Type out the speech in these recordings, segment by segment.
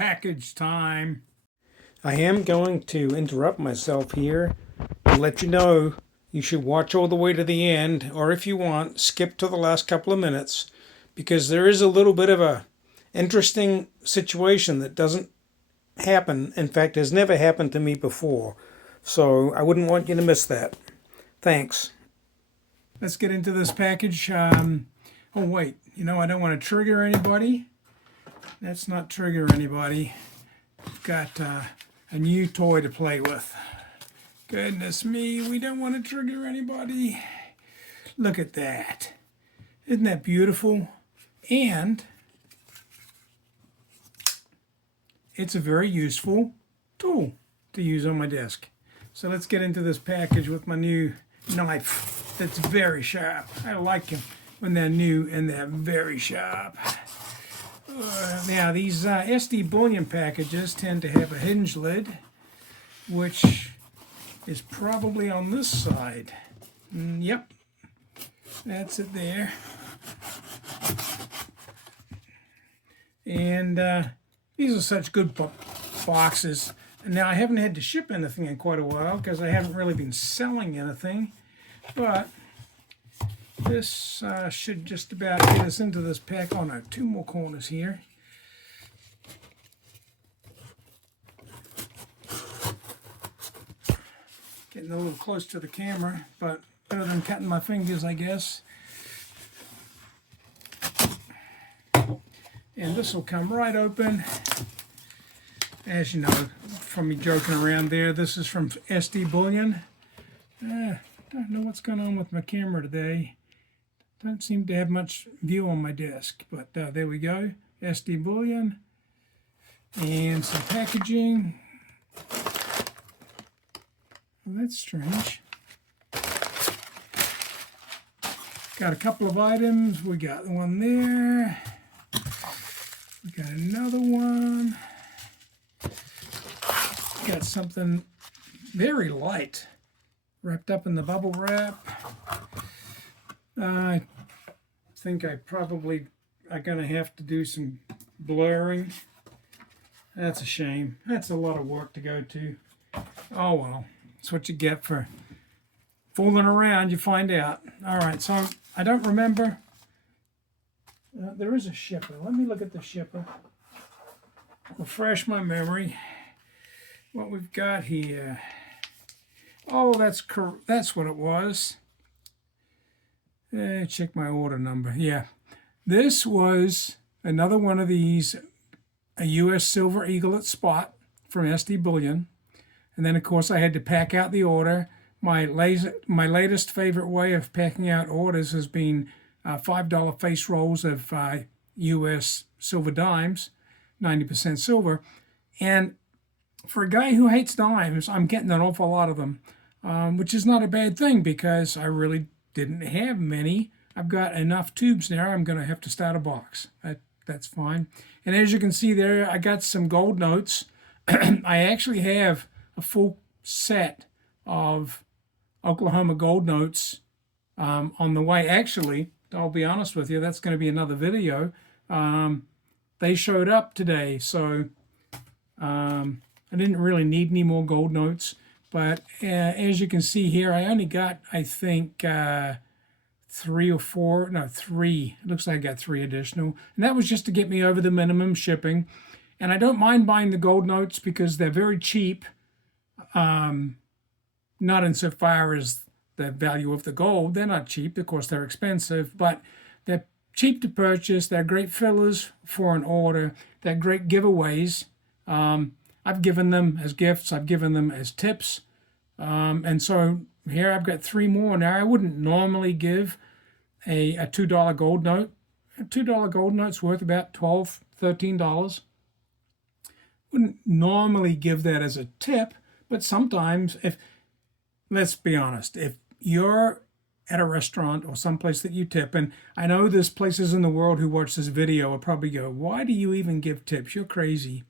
package time. I am going to interrupt myself here and let you know you should watch all the way to the end, or if you want, skip to the last couple of minutes, because there is a little bit of a interesting situation that doesn't happen. In fact, has never happened to me before. So I wouldn't want you to miss that. Thanks. Let's get into this package. Oh wait, I don't want to trigger anybody. Let's not trigger anybody. Got a new toy to play with. Goodness me, we don't want to trigger anybody. Look at that. Isn't that beautiful? And it's a very useful tool to use on my desk. So let's get into this package with my new knife that's very sharp. I like them when they're new and they're very sharp. Now these SD bullion packages tend to have a hinge lid, which is probably on this side. Yep, that's it there. And these are such good boxes. Now I haven't had to ship anything in quite a while because I haven't really been selling anything, but this should just about get us into this pack. Oh no, two more corners here. Getting a little close to the camera, but better than cutting my fingers, I guess. And this will come right open. As you know, from me joking around there, this is from SD Bullion. Don't know what's going on with my camera today. Don't seem to have much view on my desk, but there we go. SD Bullion. And some packaging. Well, that's strange. Got a couple of items. We got one there. We got another one. Got something very light wrapped up in the bubble wrap. I think I'm going to have to do some blurring. That's a shame. That's a lot of work to go to. Oh well, that's what you get for fooling around. You find out. All right, so I don't remember. There is a shipper. Let me look at the shipper. Refresh my memory. What we've got here. Oh, that's what it was. Check my order number. Yeah, this was another one of these, a U.S. Silver Eaglet spot from SD Bullion. And then, of course, I had to pack out the order. My latest favorite way of packing out orders has been $5 face rolls of U.S. silver dimes, 90% silver. And for a guy who hates dimes, I'm getting an awful lot of them, which is not a bad thing because I really didn't have many. I've got enough tubes now. I'm going to have to start a box. That's fine. And as you can see there, I got some gold notes. I actually have a full set of Oklahoma gold notes on the way. Actually, I'll be honest with you, that's going to be another video. They showed up today, so I didn't really need any more gold notes. But as you can see here, I only got, I think, 3 or 4, no, 3. It looks like I got 3 additional. And that was just to get me over the minimum shipping. And I don't mind buying the gold notes because they're very cheap. Not insofar as the value of the gold. They're not cheap. Of course, they're expensive. But they're cheap to purchase. They're great fillers for an order. They're great giveaways. I've given them as gifts. I've given them as tips. And so here I've got 3 more. Now, I wouldn't normally give a $2 gold note. A $2 gold note's worth about $12, $13. Wouldn't normally give that as a tip, but sometimes let's be honest, if you're at a restaurant or someplace that you tip, and I know there's places in the world who watch this video will probably go, why do you even give tips? You're crazy.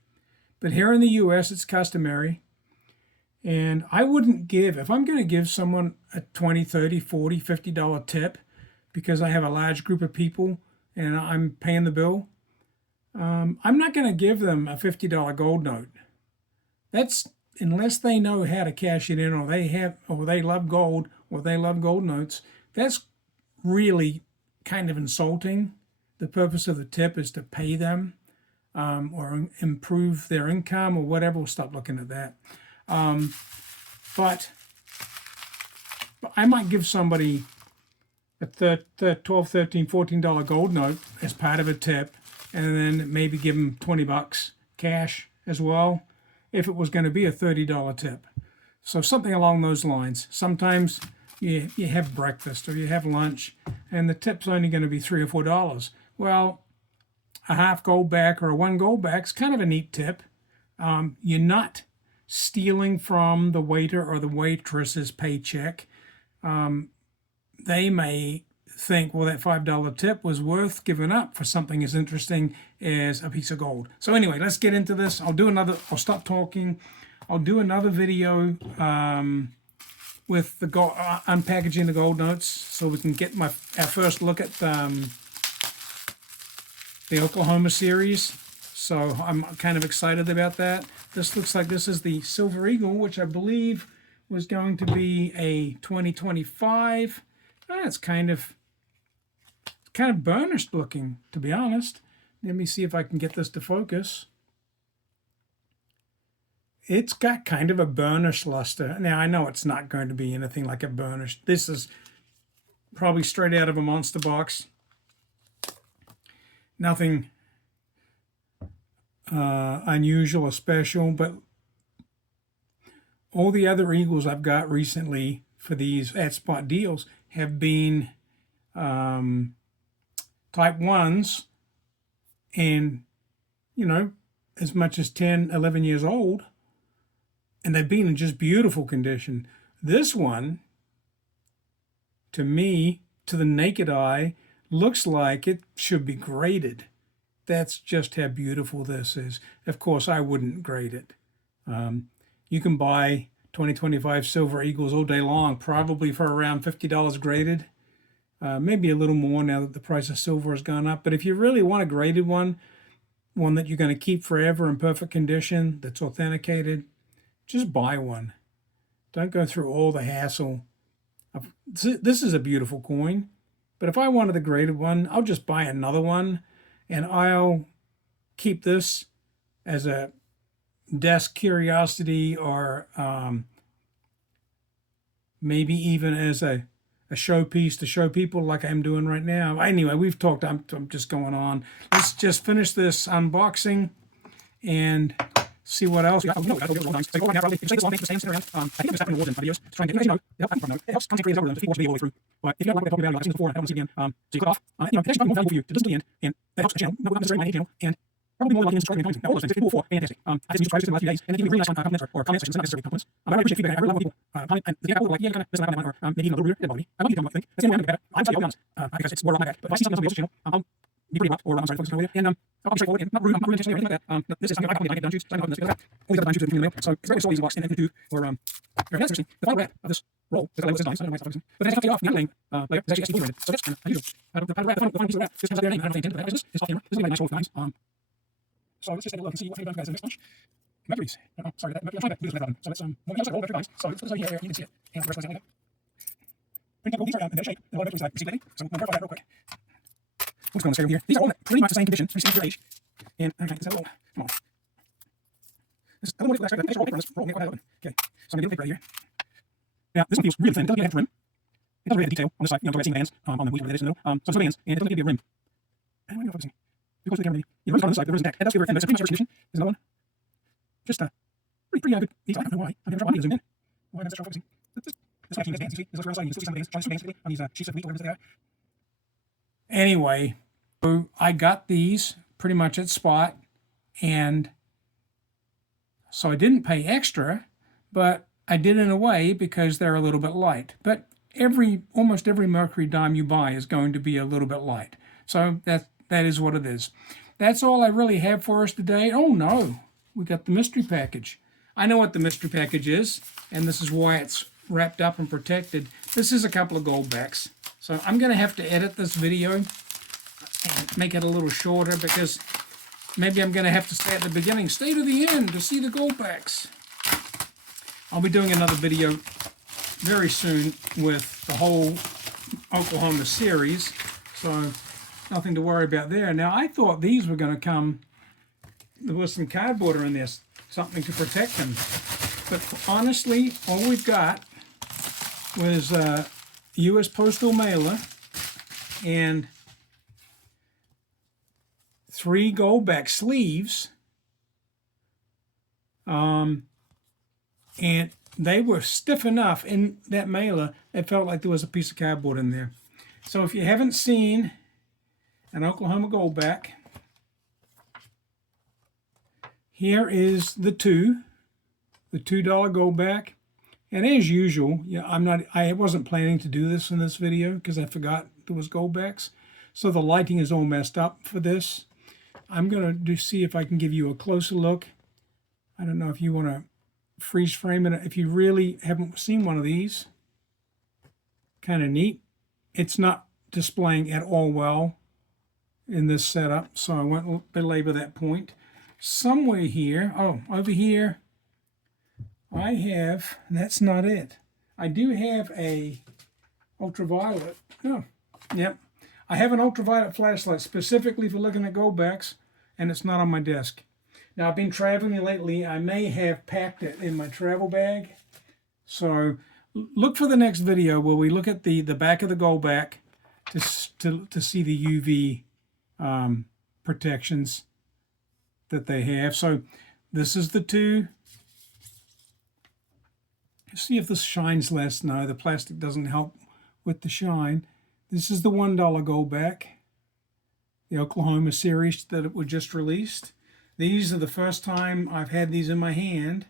But here in the U.S., it's customary. And I wouldn't give, if I'm going to give someone a $20, $30, $40, $50 tip because I have a large group of people and I'm paying the bill, I'm not going to give them a $50 gold note. That's unless they know how to cash it in, or they love gold, or they love gold notes. That's really kind of insulting. The purpose of the tip is to pay them or improve their income or whatever. We'll stop looking at that. But I might give somebody a $12, $13, $14 gold note as part of a tip, and then maybe give them 20 bucks cash as well if it was going to be a $30 tip. So something along those lines. Sometimes you have breakfast or you have lunch and the tip's only going to be $3 or $4. Well, a half Goldback or a one Goldback is kind of a neat tip. You're not stealing from the waiter or the waitress's paycheck. They may think, well, that $5 tip was worth giving up for something as interesting as a piece of gold. So anyway, let's get into this. I'll stop talking. I'll do another video with the gold, unpackaging the gold notes, so we can get our first look at the Oklahoma series. So I'm kind of excited about that. This looks like this is the Silver Eagle, which I believe was going to be a 2025. It's kind of burnished looking, to be honest. Let me see if I can get this to focus. It's got kind of a burnished luster. Now, I know it's not going to be anything like a burnished. This is probably straight out of a monster box. Nothing unusual or special, but all the other Eagles I've got recently for these at-spot deals have been type 1s, and, you know, as much as 10, 11 years old, and they've been in just beautiful condition. This one, to me, to the naked eye, looks like it should be graded. That's just how beautiful this is. Of course, I wouldn't grade it. You can buy 2025 Silver Eagles all day long, probably for around $50 graded. Maybe a little more now that the price of silver has gone up. But if you really want a graded one that you're going to keep forever in perfect condition, that's authenticated, just buy one. Don't go through all the hassle. This is a beautiful coin, but if I wanted the graded one, I'll just buy another one, and I'll keep this as a desk curiosity, or maybe even as a showpiece to show people like I'm doing right now. Anyway, we've talked. I'm just going on. Let's just finish this unboxing and see what else. I think this happened in the videos to try and get, it helps concentrate over them to watch the video all the way through. But if you don't like what I'm talking about, I've seen this before, I don't want to see it again. So you click off. It actually probably more valuable for you to listen to the end, and that helps the channel. Not necessarily my channel, and probably more likely to subscribe and comment. All those things. If people before, fantastic. I just used to try this in the last few days, and they give me really nice comments or comments. It's not necessarily compliments. I really appreciate feedback. I really love when people comment, and the like, yeah, kind of listen to that, or maybe even a little ruder. It doesn't bother me. I love you to think. That's the only way I'm going to get better. I'm telling you, I'll be honest, because it's more on my back. But if I see something on somebody else's channel, I'll be pretty abrupt, or I'm sorry, focus on it, and I'll be straightforward and not rude. I'm not rude intentionally or anything like that. This is something I probably don't get down shoes, so I'm opening this because all these other down shoes in the mail. So it's very easy to box, and two, or very nice. The final wrap of this roll is nice. I don't know why it's focusing, but as I cut it off, the outlaying layer is actually ST4 rated. So that's kind of unusual. The final piece of wrap, this has their name. I don't know if they intended, but this is off camera. This is a nice roll of knives. So let's just take a look and see what they've done for guys in this bunch. Mercury's. Oh, sorry, that Mercury. I'm trying to do this without them. So let's what we also roll Mercury knives. So let's here, you can see it. And the rest of like that. Pretty cool. These are in their shape. And a lot of Mercury's like received. So we'll verify that real quick. What's going on here? These are all pretty much the same condition, pretty same age. And okay, is that a little? Come on. This is a little more difficult. Actually, roll paper on this. Roll paper open. Okay. So I'm going to get paper right here. Now this one feels really thin. It doesn't have a rim. It doesn't really have detail on this side. You know, seeing bands on the wheat where that is in the middle. So it's no bands, and it doesn't give you a rim. I don't know if it's because the camera, the rim's on this side, the rim's intact. That does give her a thin, but it's a pretty much condition. There's another one. Just pretty good detail. I don't know why. I've never tried to zoom in. Why is that focusing? This actually has bands. You see, there's a real side. You can still see some bands. Try some bands on these sheets of wheat, whatever they are. Anyway, so I got these pretty much at spot, and so I didn't pay extra, but I did in a way because they're a little bit light. But almost every Mercury dime you buy is going to be a little bit light. So that is what it is. That's all I really have for us today. Oh no, we got the mystery package. I know what the mystery package is, and this is why it's wrapped up and protected. This is a couple of Goldbacks. So I'm going to have to edit this video and make it a little shorter because maybe I'm going to have to stay at the beginning. Stay to the end to see the Goldbacks. I'll be doing another video very soon with the whole Oklahoma series, so nothing to worry about there. Now, I thought these were going to come, there was some cardboard in there, something to protect them. But honestly, all we've got was a U.S. Postal mailer and 3 Goldback sleeves. And they were stiff enough in that mailer, it felt like there was a piece of cardboard in there. So if you haven't seen an Oklahoma Goldback, here is the $2 Goldback. And as usual, I wasn't planning to do this in this video because I forgot there was Goldbacks. So the lighting is all messed up for this. I'm going to see if I can give you a closer look. I don't know if you want to freeze frame it. If you really haven't seen one of these, kind of neat. It's not displaying at all well in this setup, so I won't belabor that point. Somewhere here, oh, over here, I have, that's not it. I do have a ultraviolet. Oh, yep. I have an ultraviolet flashlight specifically for looking at Goldbacks, and it's not on my desk. Now, I've been traveling lately. I may have packed it in my travel bag. So look for the next video where we look at the back of the Goldback to see the UV protections that they have. So this is the $2. See if this shines less. No, the plastic doesn't help with the shine. This is the $1 Goldback, the Oklahoma series that it was just released. These are the first time I've had these in my hand,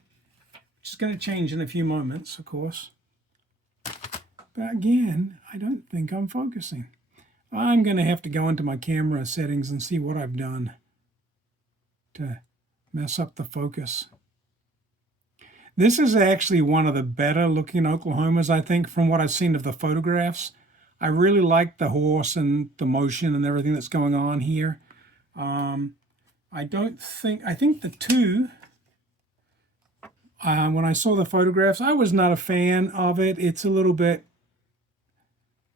which is going to change in a few moments, of course. But again, I don't think I'm focusing. I'm going to have to go into my camera settings and see what I've done to mess up the focus. This is actually one of the better looking Oklahomas, I think, from what I've seen of the photographs. I really like the horse and the motion and everything that's going on here. I think the $2, when I saw the photographs, I was not a fan of it. It's a little bit,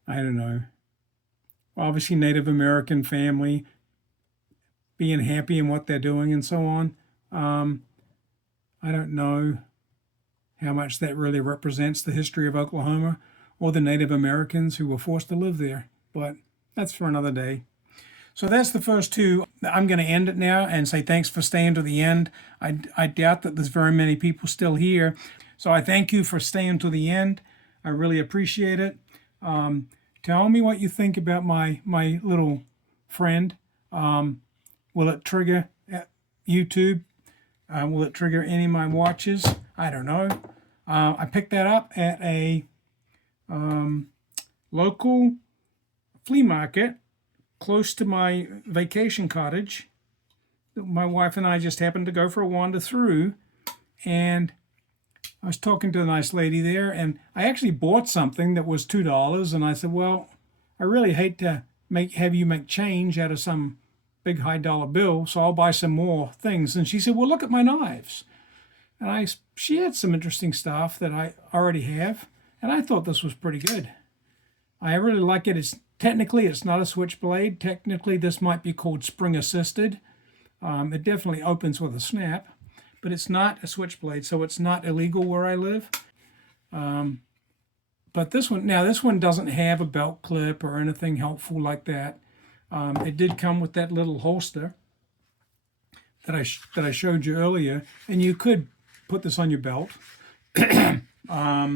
I don't know, obviously Native American family, being happy in what they're doing and so on. I don't know how much that really represents the history of Oklahoma or the Native Americans who were forced to live there, but that's for another day. So that's the first 2. I'm going to end it now and say thanks for staying to the end. I doubt that there's very many people still here. So I thank you for staying to the end. I really appreciate it. Tell me what you think about my little friend. Will it trigger YouTube? Will it trigger any of my watches? I don't know. I picked that up at a local flea market close to my vacation cottage. My wife and I just happened to go for a wander through, and I was talking to a nice lady there, and I actually bought something that was $2, and I said, well, I really hate to have you make change out of some big high dollar bill, so I'll buy some more things. And she said, well, look at my knives. And she had some interesting stuff that I already have, and I thought this was pretty good. I really like it. Technically, it's not a switchblade. Technically, this might be called spring assisted. It definitely opens with a snap, but it's not a switchblade, so it's not illegal where I live. But this one doesn't have a belt clip or anything helpful like that. It did come with that little holster that I showed you earlier, and you could put this on your belt. But I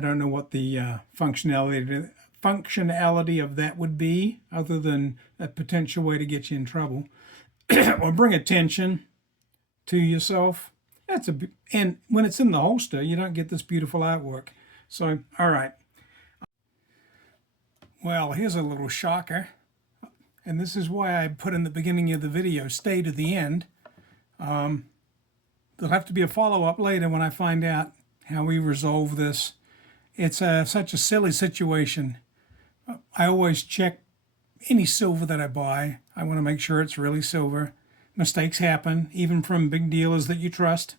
don't know what the functionality of that would be, other than a potential way to get you in trouble or bring attention to yourself. And when it's in the holster, you don't get this beautiful artwork. So, all right. Well, here's a little shocker, and this is why I put in the beginning of the video, stay to the end. There'll have to be a follow-up later when I find out how we resolve this. It's such a silly situation. I always check any silver that I buy. I want to make sure it's really silver. Mistakes happen, even from big dealers that you trust.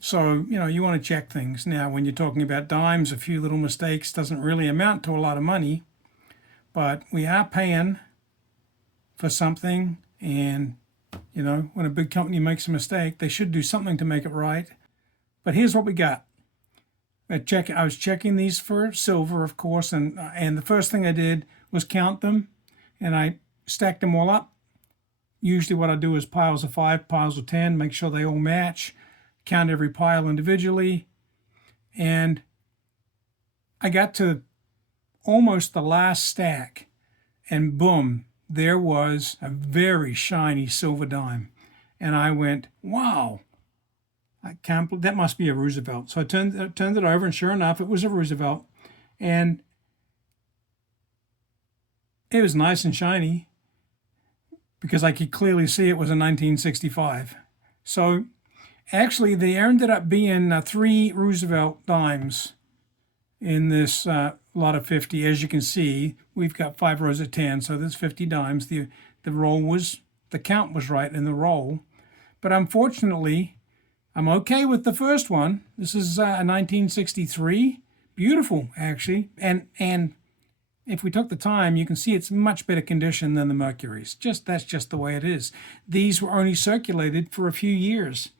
So, you want to check things. Now, when you're talking about dimes, a few little mistakes doesn't really amount to a lot of money, but we are paying for something, and, when a big company makes a mistake, they should do something to make it right. But here's what we got. I was checking these for silver, of course, and the first thing I did was count them, and I stacked them all up. Usually what I do is piles of 5, piles of 10, make sure they all match, count every pile individually, and I got to almost the last stack, and boom, there was a very shiny silver dime. And I went, wow, that must be a Roosevelt. So I turned it over, and sure enough, it was a Roosevelt. And it was nice and shiny because I could clearly see it was a 1965. So actually, there ended up being 3 Roosevelt dimes in this lot of 50. As you can see, we've got 5 rows of 10, so there's 50 dimes. The count was right in the roll. But unfortunately, I'm okay with the first one. This is a 1963. Beautiful, actually. And if we took the time, you can see it's much better condition than the Mercury's. That's just the way it is. These were only circulated for a few years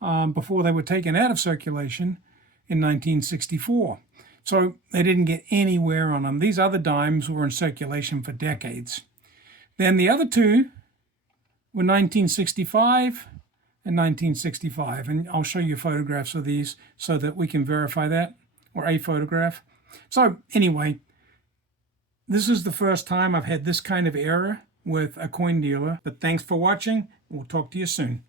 before they were taken out of circulation in 1964. So they didn't get any wear on them. These other dimes were in circulation for decades. Then the other 2 were 1965 and 1965. And I'll show you photographs of these so that we can verify that, or a photograph. So anyway, this is the first time I've had this kind of error with a coin dealer. But thanks for watching. We'll talk to you soon.